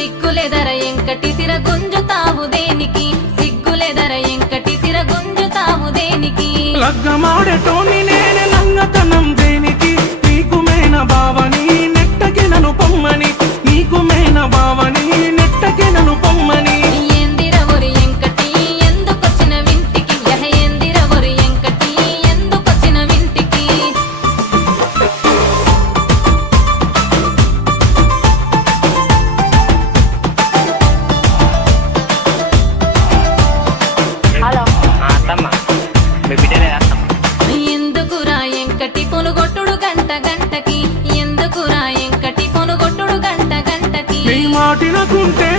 సిగ్గులేదర ఎంకటి సిర గుంజుతావు దేనికి సిగ్గులేదర ఎంకటి సిర గుంజుతావు దేనికి లగ్గమాడటోని నేనే లంగతనం దేనికి నీకు మేన బావని నెట్టకి నన్ను పొమ్మని నీకు మేన బావని నెట్టకి నన్ను పొమ్మని ఎందిరవరు ఎంకటి ఎందుకొచ్చిన వింటికి యహ ఎందిరవరు ఎంకటి ఎందుకొచ్చిన వింటికి హలో అత్తమ్మ మీ బిడ్డలే అత్తమ్మ ఎందుకురా ఎంకటి పొనుగొట్టుడు గంట గంటకి ఎందుకురా ఎంకటి పొనుగొట్టుడు గంట గంటకి నీ మాటినకుంటే